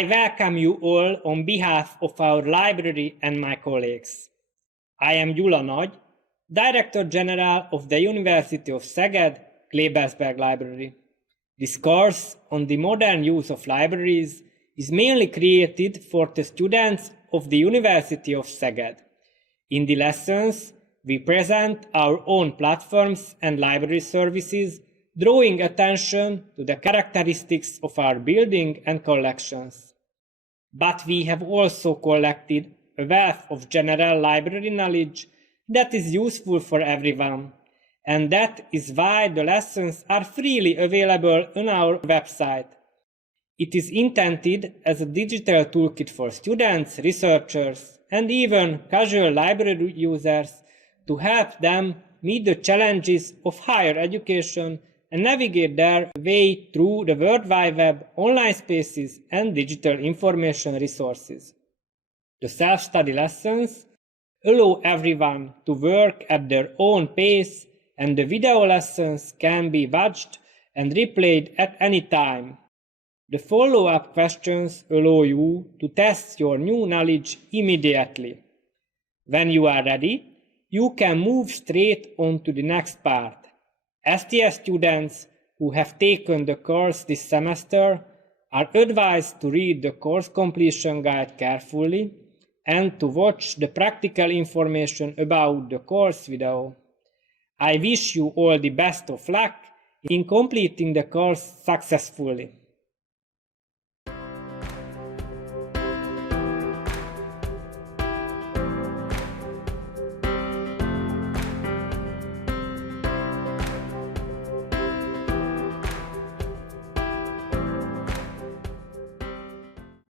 I welcome you all on behalf of our library and my colleagues. I am Gyula Nagy, Director General of the University of Szeged Klebelsberg Library. This course on the modern use of libraries is mainly created for the students of the University of Szeged. In the lessons, we present our own platforms and library services, drawing attention to the characteristics of our building and collections. But we have also collected a wealth of general library knowledge that is useful for everyone, and that is why the lessons are freely available on our website. It is intended as a digital toolkit for students, researchers, and even casual library users to help them meet the challenges of higher education and navigate their way through the World Wide Web, online spaces, and digital information resources. The self-study lessons allow everyone to work at their own pace, and the video lessons can be watched and replayed at any time. The follow-up questions allow you to test your new knowledge immediately. When you are ready, you can move straight on to the next part. STS students who have taken the course this semester are advised to read the course completion guide carefully and to watch the practical information about the course video. I wish you all the best of luck in completing the course successfully.